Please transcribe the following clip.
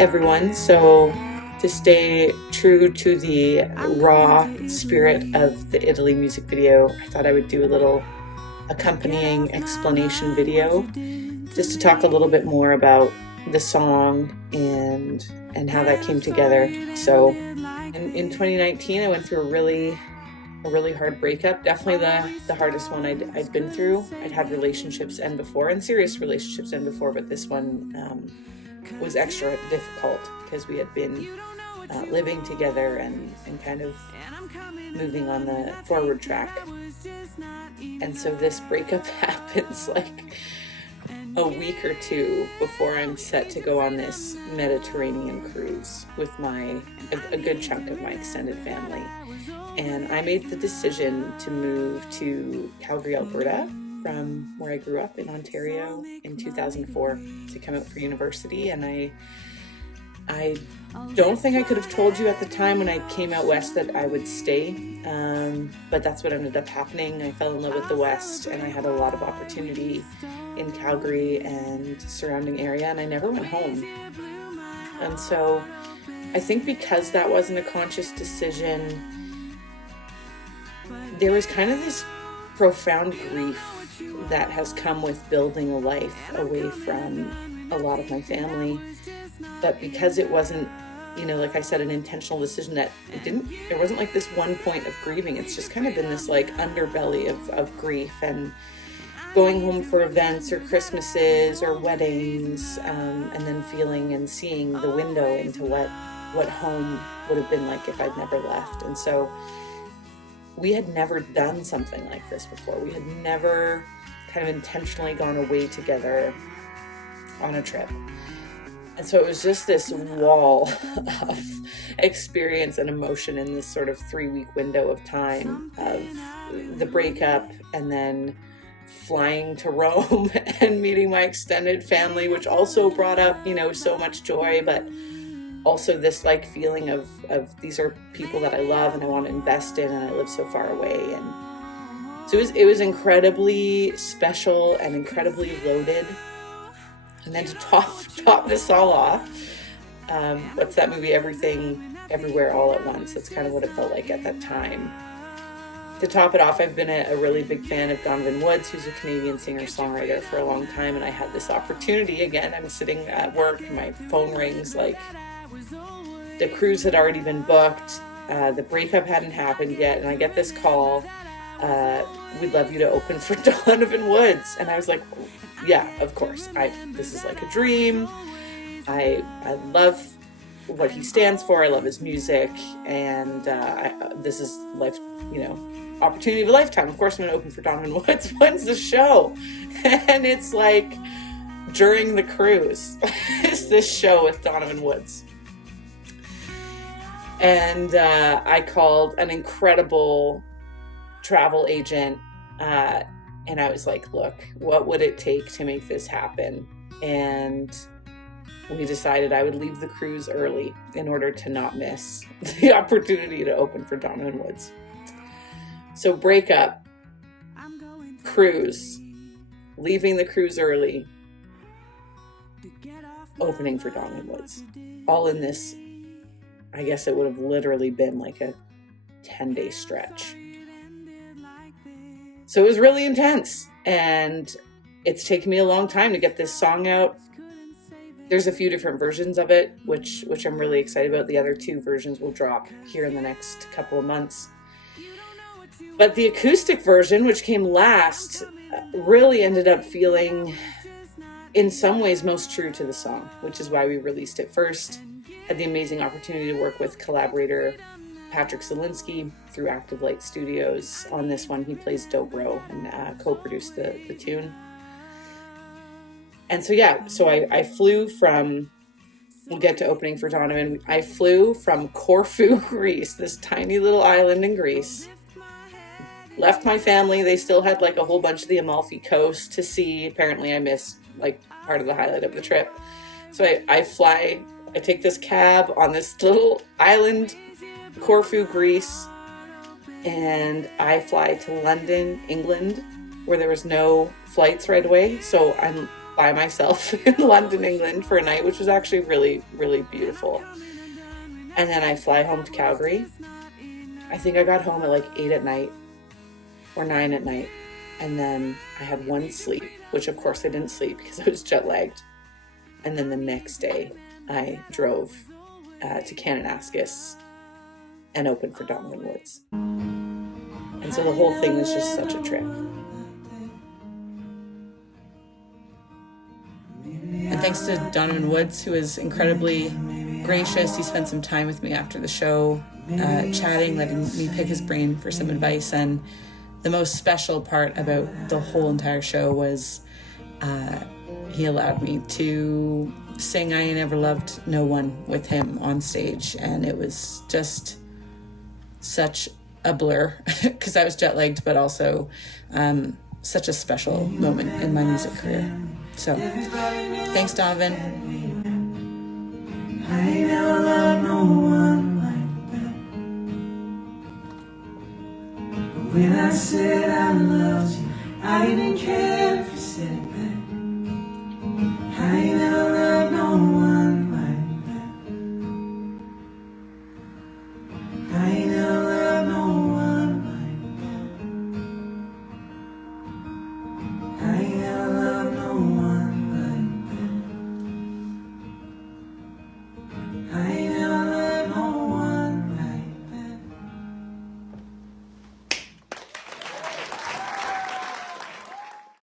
everyone. So, to stay true to the raw spirit of the Italy music video, I thought I would do a little accompanying explanation video just to talk a little bit more about the song and how that came together. So, in 2019, I went through a really hard breakup. Definitely the hardest one I'd been through. I'd had relationships end before, and serious relationships end before, but this one was extra difficult because we had been living together and kind of moving on the forward track. And so this breakup happens like a week or two before I'm set to go on this Mediterranean cruise with a good chunk of my extended family. And I made the decision to move to Calgary, Alberta, from where I grew up in Ontario in 2004 to come out for university. And I don't think I could have told you at the time when I came out west that I would stay, but that's what ended up happening. I fell in love with the West, and I had a lot of opportunity in Calgary and surrounding area, and I never went home. And so I think because that wasn't a conscious decision, there was kind of this profound grief that has come with building a life away from a lot of my family. But because it wasn't, like I said, an intentional decision, that there wasn't like this one point of grieving. It's just kind of been this like underbelly of grief, and going home for events or Christmases or weddings, and then feeling and seeing the window into what home would have been like if I'd never left. And so we had never done something like this before. We had never kind of intentionally gone away together on a trip. And so it was just this wall of experience and emotion in this sort of 3-week window of time of the breakup, and then flying to Rome and meeting my extended family, which also brought up, so much joy, but also this like feeling of these are people that I love and I want to invest in, and I live so far away. And so it was incredibly special and incredibly loaded. And then to top this all off, what's that movie, Everything, Everywhere, All at Once? That's kind of what it felt like at that time. To top it off, I've been a really big fan of Donovan Woods, who's a Canadian singer-songwriter, for a long time, and I had this opportunity. Again, I'm sitting at work, and my phone rings, like the cruise had already been booked, the breakup hadn't happened yet, and I get this call, we'd love you to open for Donovan Woods. And I was like, yeah, of course. This is like a dream. I love what he stands for. I love his music, and this is life, opportunity of a lifetime. Of course, I'm going to open for Donovan Woods. When's the show? And it's like during the cruise is this show with Donovan Woods. And I called an incredible travel agent, and I was like, look, what would it take to make this happen? And we decided I would leave the cruise early in order to not miss the opportunity to open for Donovan Woods. So breakup, cruise, leaving the cruise early, opening for Donovan Woods. All in this, I guess it would have literally been like a 10-day stretch. So it was really intense, and it's taken me a long time to get this song out. There's a few different versions of it, which I'm really excited about. The other 2 versions will drop here in the next couple of months. But the acoustic version, which came last, really ended up feeling, in some ways, most true to the song, which is why we released it first. Had the amazing opportunity to work with collaborator Patrick Zielinski through Active Light Studios. On this one, he plays dobro and co-produced the tune. And so I flew from, we'll get to opening for Donovan, I flew from Corfu, Greece, this tiny little island in Greece, left my family. They still had like a whole bunch of the Amalfi Coast to see. Apparently I missed like part of the highlight of the trip. So I take this cab on this little island, Corfu, Greece, and I fly to London, England, where there was no flights right away. So I'm by myself in London, England for a night, which was actually really, really beautiful. And then I fly home to Calgary. I think I got home at like 8 at night or 9 at night. And then I had one sleep, which of course I didn't sleep because I was jet lagged. And then the next day I drove to Kananaskis and opened for Donovan Woods. And so the whole thing was just such a trip. And thanks to Donovan Woods, who was incredibly gracious. He spent some time with me after the show, chatting, letting me pick his brain for some advice. And the most special part about the whole entire show was he allowed me to sing I Ain't Ever Loved No One with him on stage. And it was just such a blur because I was jet lagged, but also such a special moment in my music career. So thanks, Donovan.